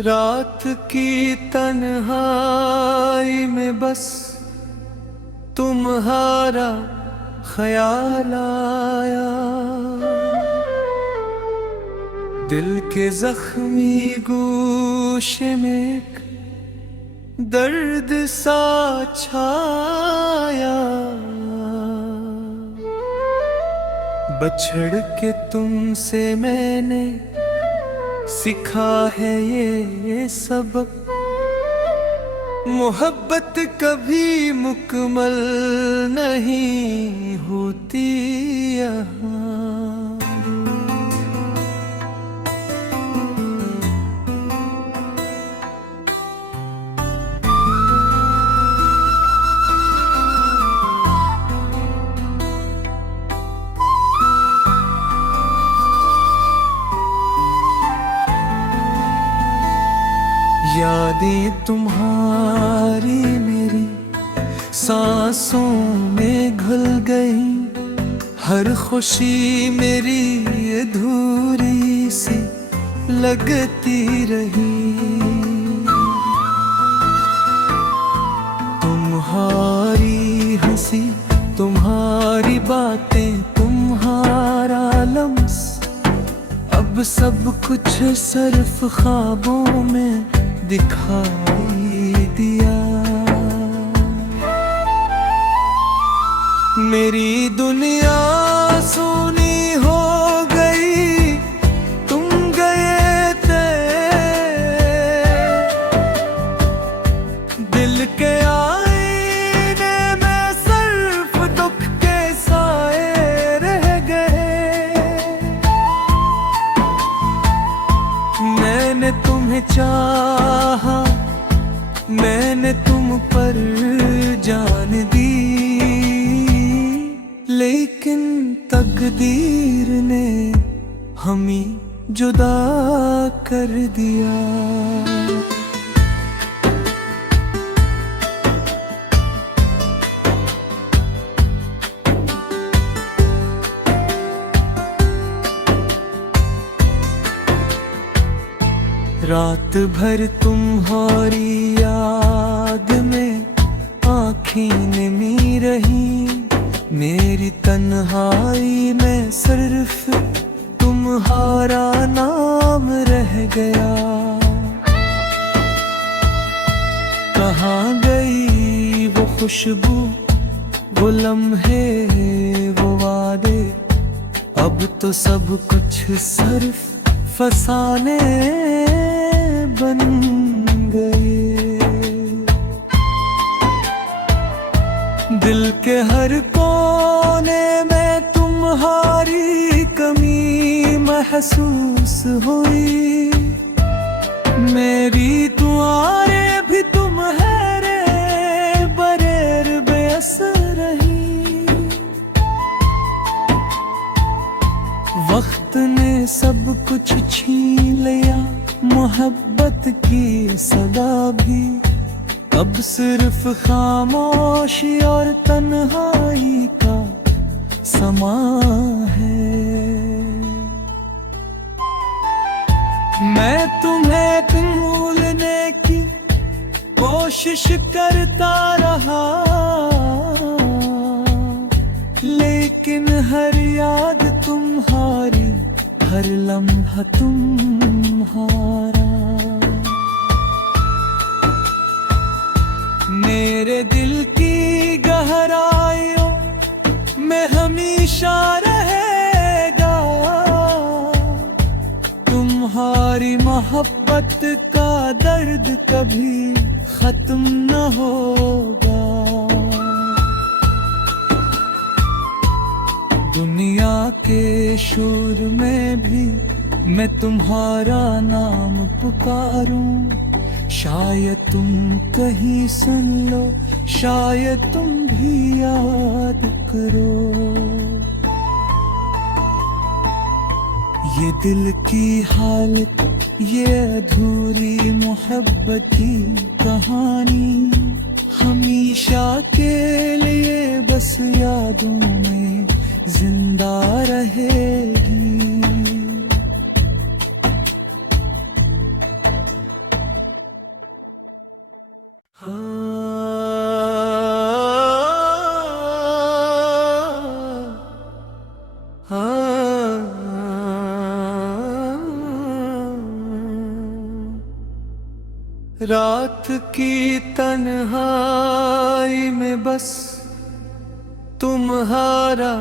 रात की तन्हाई में बस तुम्हारा ख्याल आया। दिल के जख्मी गोशे में एक दर्द सा छाया। बछड़ के तुमसे मैंने सीखा है ये सबक, मोहब्बत कभी मुकम्मल नहीं होती यहाँ। यादें तुम्हारी मेरी सांसों में घुल गई, हर खुशी मेरी अधूरी सी लगती रही। तुम्हारी हंसी, तुम्हारी बातें, तुम्हारा लम्स, अब सब कुछ सिर्फ ख्वाबों में दिखाई दिया। मेरी दुनिया सोनी हो गई, तुम गए थे। दिल के आईने में सिर्फ दुख के साए रह गए। मैंने तुम्हें चाहा, मैंने तुम पर जान दी, लेकिन तकदीर ने हमें जुदा कर दिया। रात भर तुम्हारी याद में आँखें निमी रही, मेरी तन्हाई में सिर्फ तुम्हारा नाम रह गया। कहाँ गई वो खुशबू, वो लम्हे, वो वादे, अब तो सब कुछ सिर्फ फसाने बन गए। दिल के हर कोने में तुम्हारी कमी महसूस हुई। मेरी दुआएं भी तुम्हारे बगैर बेअसर रही। वक्त ने सब कुछ छीन लिया, मोहब्बत की सदा भी, अब सिर्फ खामोशी और तन्हाई का समा है। मैं तुम्हें भूलने की कोशिश करता रहा, लेकिन हर याद तुम्हारी, हर लम्हा तुम्हारा। मेरे दिल की गहराइयों में हमेशा रहेगा तुम्हारी मोहब्बत का दर्द, कभी खत्म न होगा। दुनिया के शोर में भी मैं तुम्हारा नाम पुकारूं, शायद तुम कहीं सुन लो, शायद तुम भी याद करो। ये दिल की हालत, ये अधूरी मोहब्बत की कहानी, हमेशा के लिए बस यादों में जिंदा रहेगी। रात की तन्हाई में बस तुम्हारा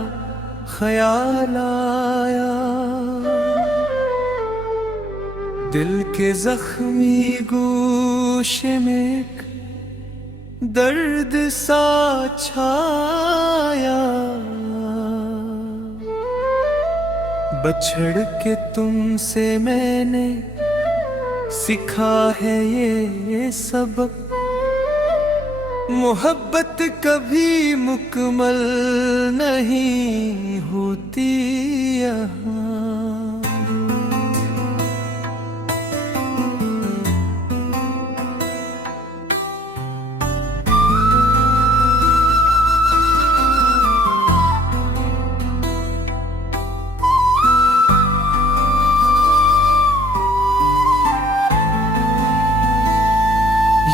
ख्याल आया, दिल के जख्मी गोशे में एक दर्द सा छाया। बछड़ के तुमसे मैंने सीखा है ये सबक, मोहब्बत कभी मुकम्मल नहीं होती यहाँ।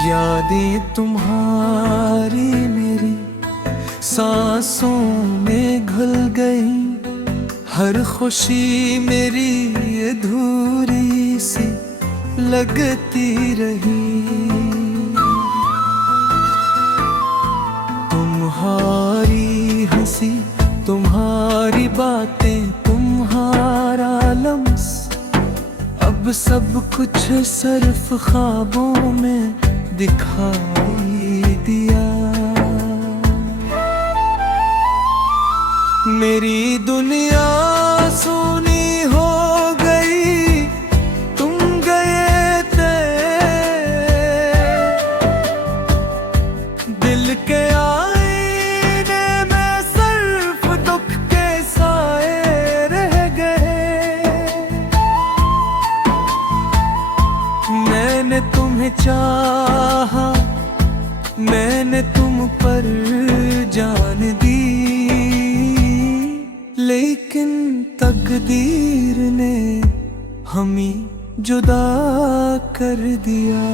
यादें तुम्हारी मेरी सांसों में घुल गई, हर खुशी मेरी अधूरी सी लगती रही। तुम्हारी हंसी, तुम्हारी बातें, तुम्हारा लम्स, अब सब कुछ सिर्फ ख्वाबों में दिखाई दिया। मेरी दुनिया सोनी हो गई, तुम गए थे। दिल के आईने में सिर्फ दुख के साए रह गए। मैंने तुम्हें चाहा, मैंने तुम पर जान दी, लेकिन तकदीर ने हमें जुदा कर दिया।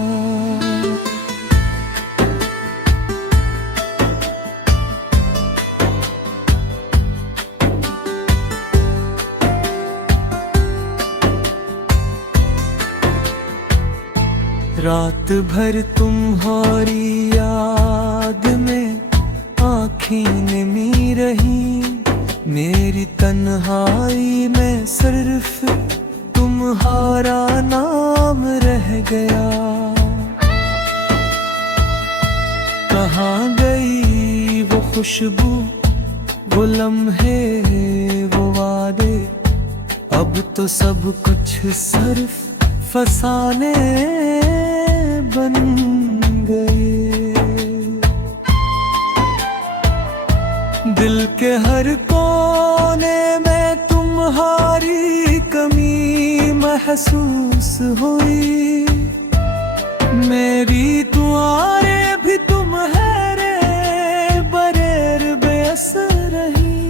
रात भर तुम्हारी याद में आँखें निमी रही, मेरी तन्हाई में सिर्फ तुम्हारा नाम रह गया। कहाँ गई वो खुशबू, वो लम्हे, वो वादे, अब तो सब कुछ सिर्फ फसाने बन गए। दिल के हर कोने में तुम्हारी कमी महसूस हुई। मेरी दुआएं भी तुम्हारे बगैर बेअसर रही।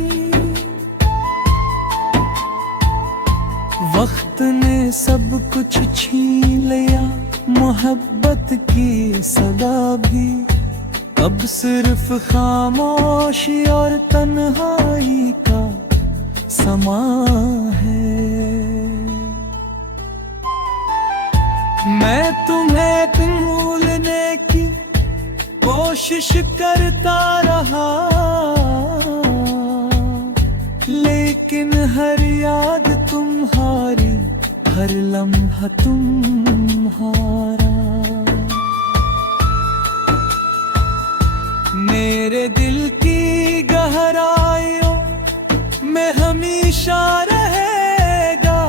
वक्त ने सब कुछ छीन लिया, मोहब्बत की सदा भी अब सिर्फ खामोशी और तन्हाई का समा है। मैं तुम्हें भूलने की कोशिश करता रहा, लेकिन हर याद तुम्हारी, हर लम्हा तुम्हारा। मेरे दिल की गहराइयों में हमेशा रहेगा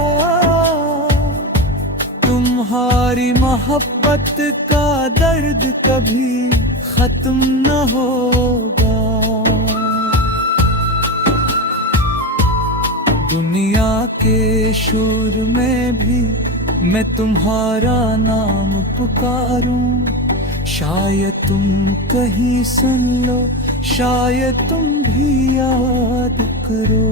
तुम्हारी मोहब्बत का दर्द, कभी खत्म न होगा। दुनिया के शोर में भी मैं तुम्हारा नाम पुकारूं, शायद तुम कहीं सुन लो, शायद तुम भी याद करो।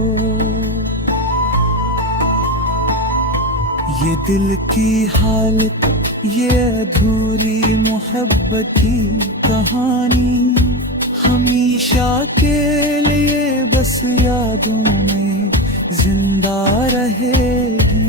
ये दिल की हालत, ये अधूरी मोहब्बत की कहानी हमेशा के लिए बस यादों में जिंदा रहेगी।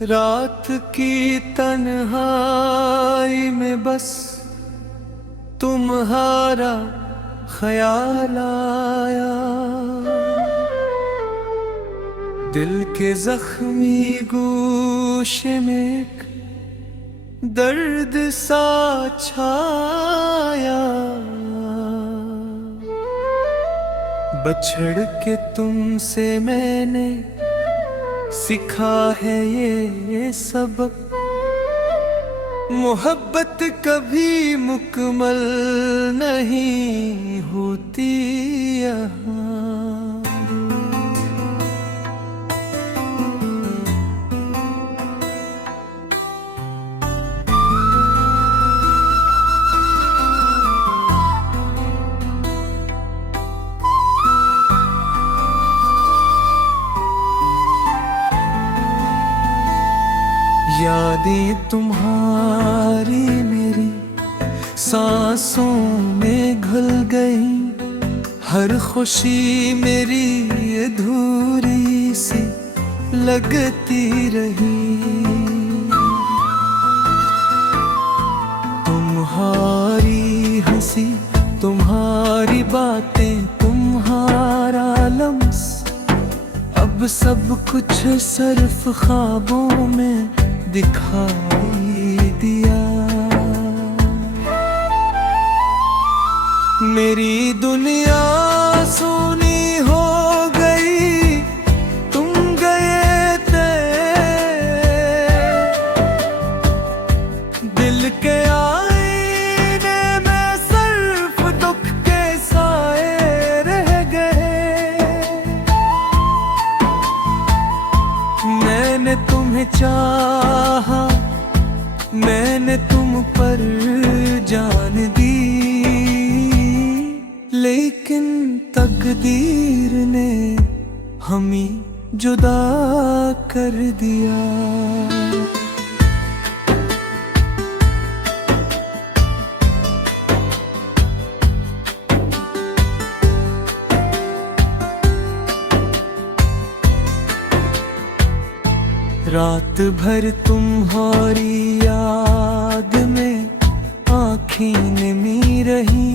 रात की तन्हाई में बस तुम्हारा ख्याल आया, दिल के जख्मी गोशे में एक दर्द सा छाया। बछड़ के तुमसे मैंने सीखा है ये सबक, मोहब्बत कभी मुकम्मल नहीं होती यहाँ। यादें तुम्हारी मेरी सांसों में घुल गई, हर खुशी मेरी अधूरी सी लगती रही। तुम्हारी हंसी, तुम्हारी बातें, तुम्हारा लम्स, अब सब कुछ सिर्फ ख्वाबों में दिखाई दिया। मेरी दुनिया सोनी हो गई, तुम गए थे, दिल के आईने में सिर्फ दुख के साए रह गए। मैंने तुम्हें चाहा, मैंने तुम पर जान दी, लेकिन तकदीर ने हमें जुदा कर दिया। रात भर तुम्हारी याद में आँखें निमी रही,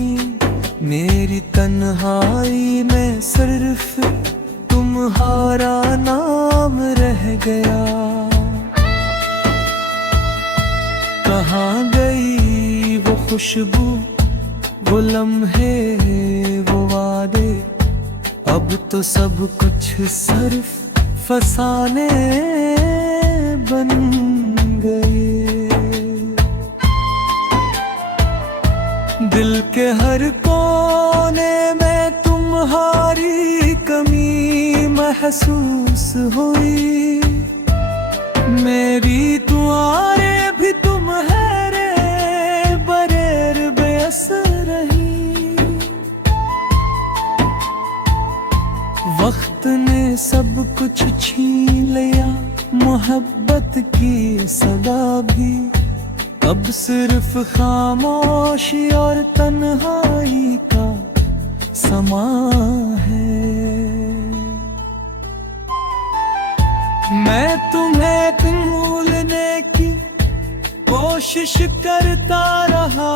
मेरी तन्हाई में सिर्फ तुम्हारा नाम रह गया। कहाँ गई वो खुशबू, वो लम्हे, वो वादे, अब तो सब कुछ सिर्फ फसाने बन गए। दिल के हर कोने में तुम्हारी कमी महसूस हुई, मेरी दुआएं भी तुम्हारे बगैर बेअसर रही। वक्त ने सब कुछ छीन लिया, मोहब्बत की सदा भी, अब सिर्फ खामोशी और तन्हाई का समा है। मैं तुम्हें भूलने की कोशिश करता रहा,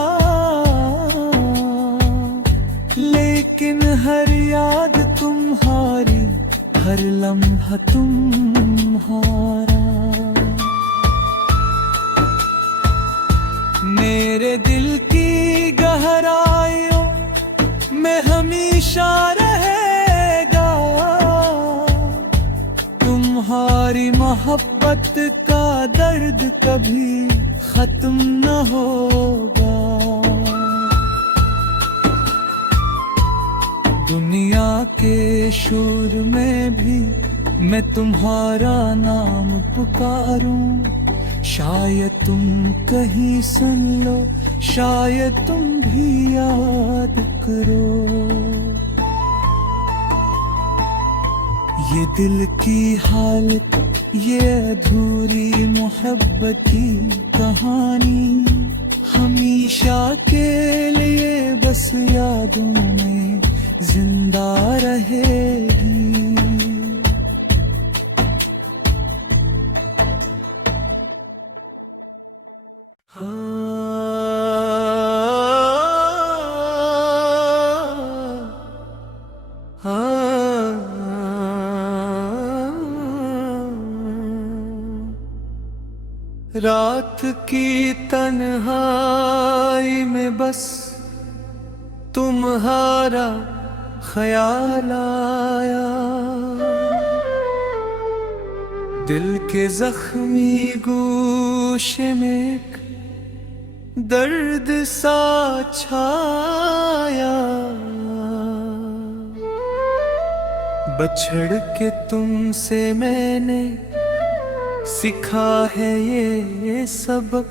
लेकिन हर याद तुम्हारी, हर लम्हा तुम्हारा। मेरे दिल की गहराइयों में हमेशा रहेगा तुम्हारी मोहब्बत का दर्द, कभी खत्म न होगा। दुनिया के शोर में भी मैं तुम्हारा नाम पुकारूं। शायद तुम कहीं सुन लो, शायद तुम भी याद करो। ये दिल की हालत, ये अधूरी मोहब्बत की कहानी हमेशा के लिए बस यादों में जिंदा रहेगी। रात की तन्हाई में बस तुम्हारा ख्याल आया। दिल के जख्मी गोशे में एक दर्द सा छाया। बछड़ के तुमसे मैंने सीखा है ये सबक,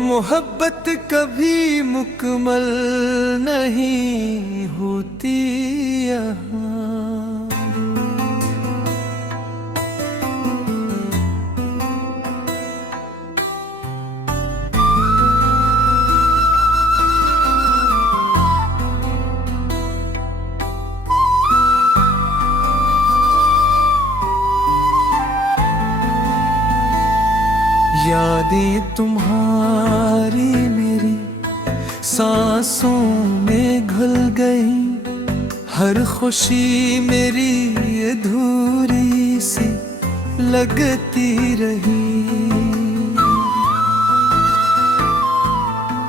मोहब्बत कभी मुकम्मल नहीं होती यहाँ। यादें तुम्हारी मेरी सांसों में घुल गई। हर खुशी मेरी अधूरी सी लगती रही।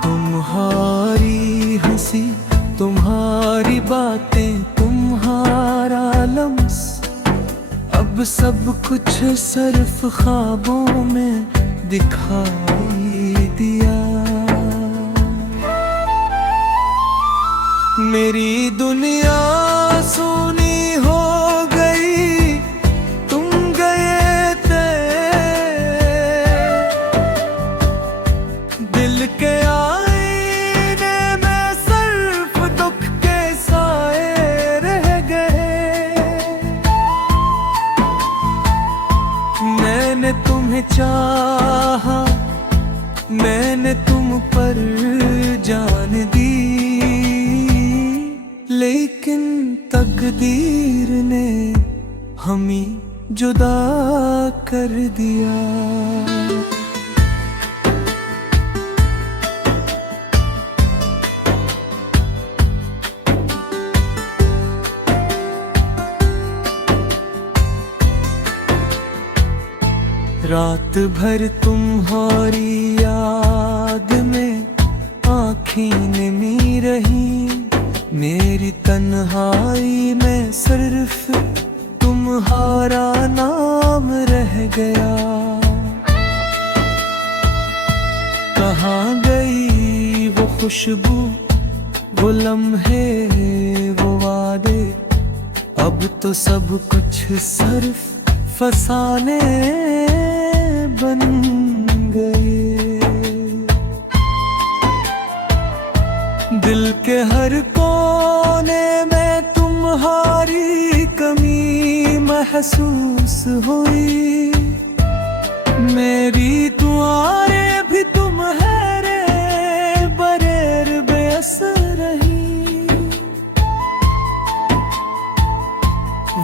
तुम्हारी हंसी, तुम्हारी बातें, तुम्हारा लम्स, अब सब कुछ सिर्फ ख्वाबों में दिखाई दिया। मेरी दुनिया सोनी हो गई, तुम गए थे। दिल के आईने में सिर्फ दुख के साए रह गए। मैंने तुम्हें चाहा, मैंने तुम पर जान दी, लेकिन तकदीर ने हमें जुदा कर दिया। रात भर तुम्हारी याद में आँखें नीमी रही। मेरी तन्हाई में सिर्फ तुम्हारा नाम रह गया। कहाँ गई वो खुशबू, वो लम्हे, वो वादे, अब तो सब कुछ सिर्फ फसाने बन गए। दिल के हर कोने में तुम्हारी कमी महसूस हुई। मेरी दुआएं भी तुम्हारे बगैर बेअसर रही।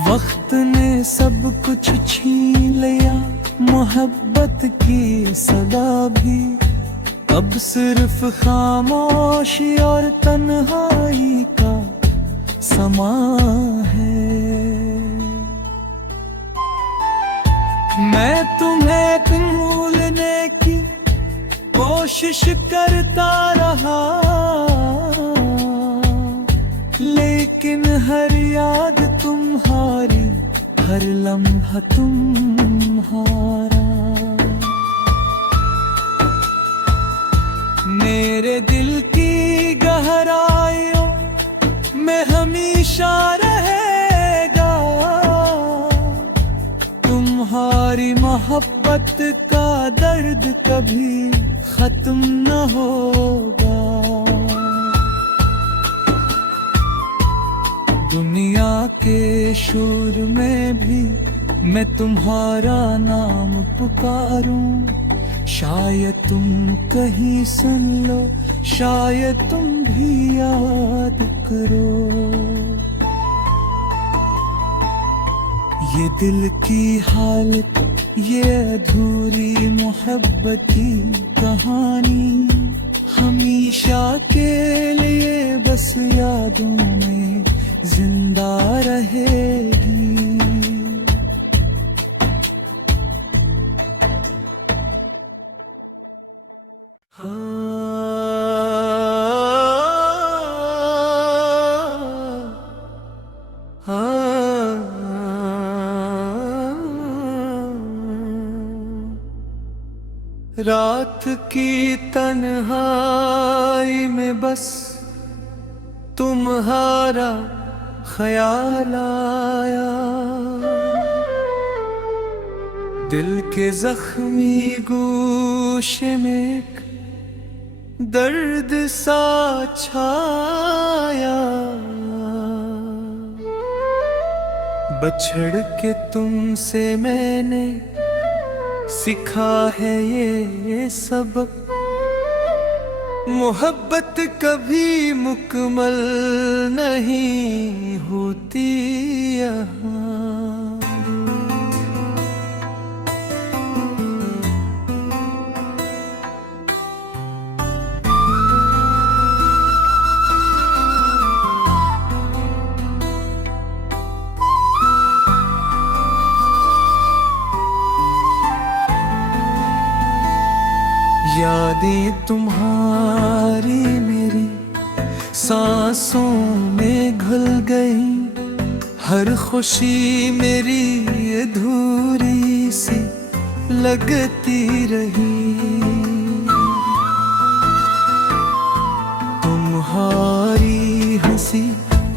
वक्त ने सब कुछ छीन लिया, मोहब्बत की सदा भी अब सिर्फ खामोशी और तन्हाई का समा है। मैं तुम्हें भूलने की कोशिश करता रहा, लेकिन हर याद तुम्हारी, हर लम्हा तुम्हारा। मेरे दिल की गहराइयों में तुम्हारी मोहब्बत का दर्द कभी खत्म न होगा। दुनिया के शोर में भी मैं तुम्हारा नाम पुकारूं, शायद तुम कहीं सुन लो, शायद तुम भी याद करो। ये दिल की हालत, ये अधूरी मोहब्बत की कहानी हमेशा के लिए बस यादों में जिंदा रहेगी। रात की तन्हाई में बस तुम्हारा ख्याल आया, दिल के जख्मी गोशे में एक दर्द सा छाया। बछड़ के तुमसे मैंने सीखा है ये सबक, मोहब्बत कभी मुकम्मल नहीं होती यहाँ। यादें तुम्हारी मेरी सांसों में घुल गई, हर खुशी मेरी अधूरी सी लगती रही। तुम्हारी हंसी,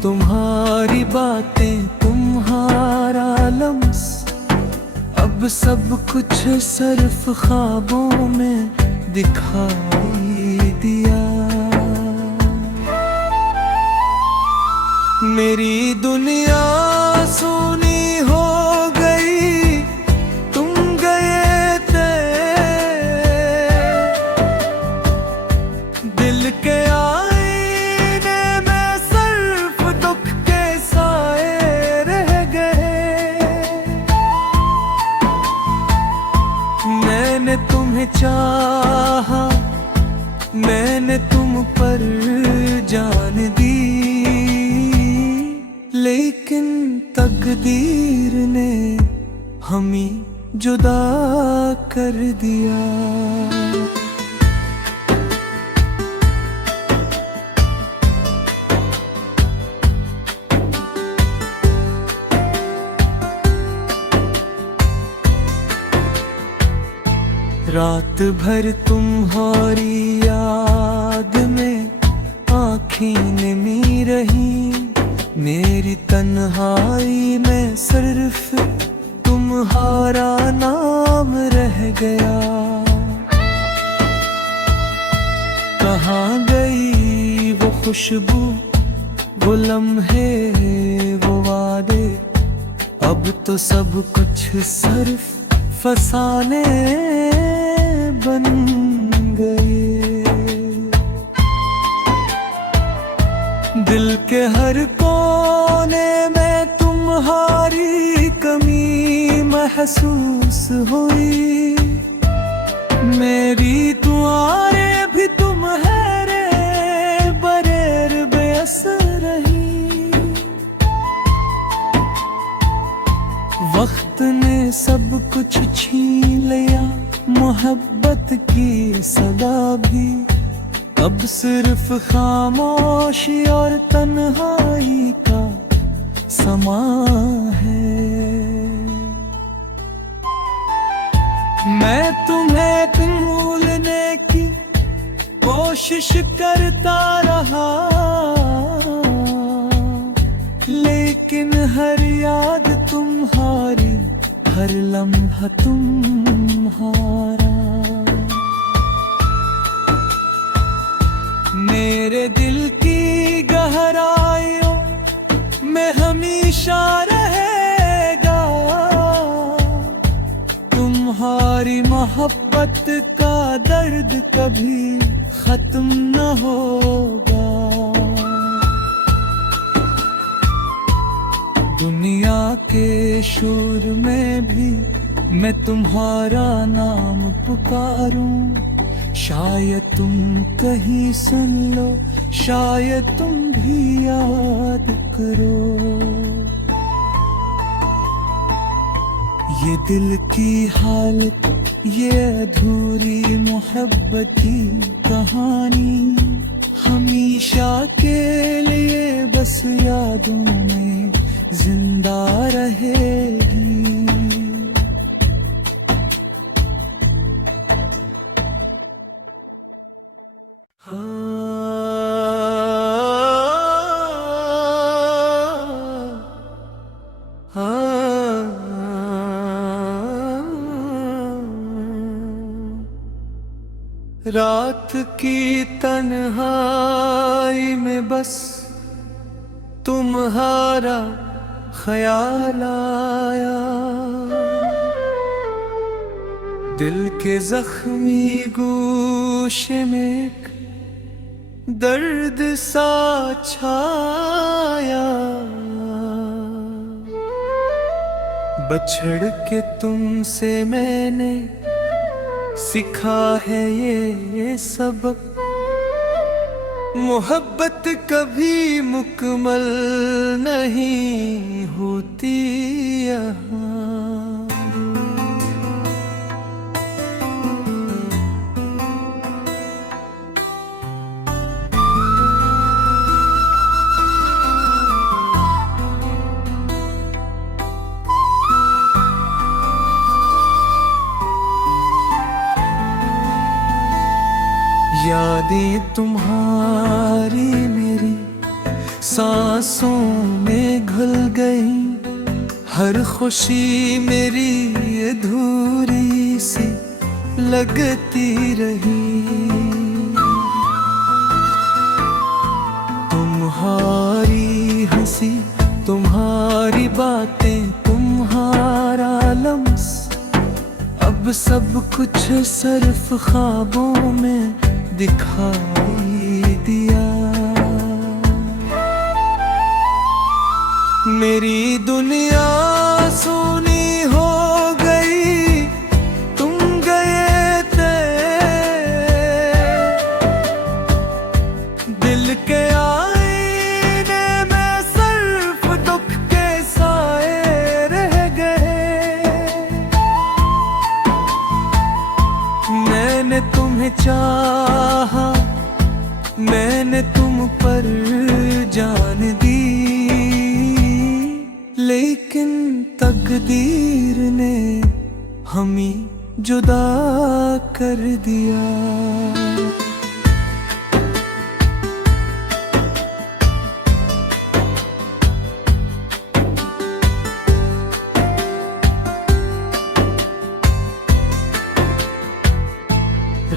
तुम्हारी बातें, तुम्हारा लम्स, अब सब कुछ सिर्फ ख्वाबों में दिखाई दिया। मेरी दुनिया सोनी हो गई, तुम गए थे। दिल के आईने में सिर्फ दुख के साए रह गए। मैंने तुम्हें चाहा, मैंने तुम पर जान दी, लेकिन तकदीर ने हमें जुदा कर दिया। रात भर तुम्हारी याद में आँखें निमी रही, मेरी तन्हाई में सिर्फ तुम्हारा नाम रह गया। कहाँ गई वो खुशबू, वो लम्हे, वो वादे, अब तो सब कुछ सिर्फ फसाने बन गए। दिल के हर कोने में तुम्हारी कमी महसूस हुई, मेरी दुआएं भी तुम्हारे बगैर बेअसर रही। वक्त ने सब कुछ छीन लिया, मोहब्बत की सदा भी, अब सिर्फ खामोशी और तन्हाई का समा है। मैं तुम्हें भूलने की कोशिश करता रहा, लेकिन हर याद तुम्हारी हर लम्हा तुम्हारा। मेरे दिल की गहराइयों में हमेशा रहेगा तुम्हारी मोहब्बत का दर्द कभी खत्म न होगा। दुनिया के शोर में भी मैं तुम्हारा नाम पुकारूं, शायद तुम कहीं सुन लो, शायद तुम भी याद करो। ये दिल की हालत, ये अधूरी मोहब्बत की कहानी हमेशा के लिए बस यादों में जिंदा रहेगी। रात की तन्हाई में बस तुम्हारा ख्याल आया, दिल के जख्मी गोशे में एक दर्द सा छाया। बछड़ के तुमसे मैंने सीखा है ये सबक, मोहब्बत कभी मुकम्मल नहीं होती यहाँ। यादें तुम्हारी मेरी सांसों में घुल गई, हर खुशी मेरी अधूरी सी लगती रही। तुम्हारी हंसी, तुम्हारी बातें, तुम्हारा लम्स, अब सब कुछ सिर्फ ख्वाबों में दिखाई दिया। मेरी दुनिया सोनी हो गई, तुम गए थे। दिल के आईने में सिर्फ दुख के साए रह गए। मैंने तुम्हें चाहा, मैंने तुम पर जान दी, लेकिन तकदीर ने हमें जुदा कर दिया।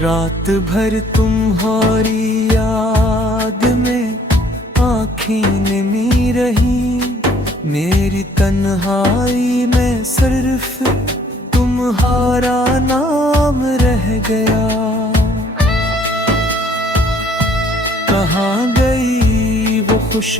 रात भर तुम्हारी याद में आँखें निमी रही, मेरी तन्हाई में सिर्फ तुम्हारा नाम रह गया। कहाँ गई वो खुश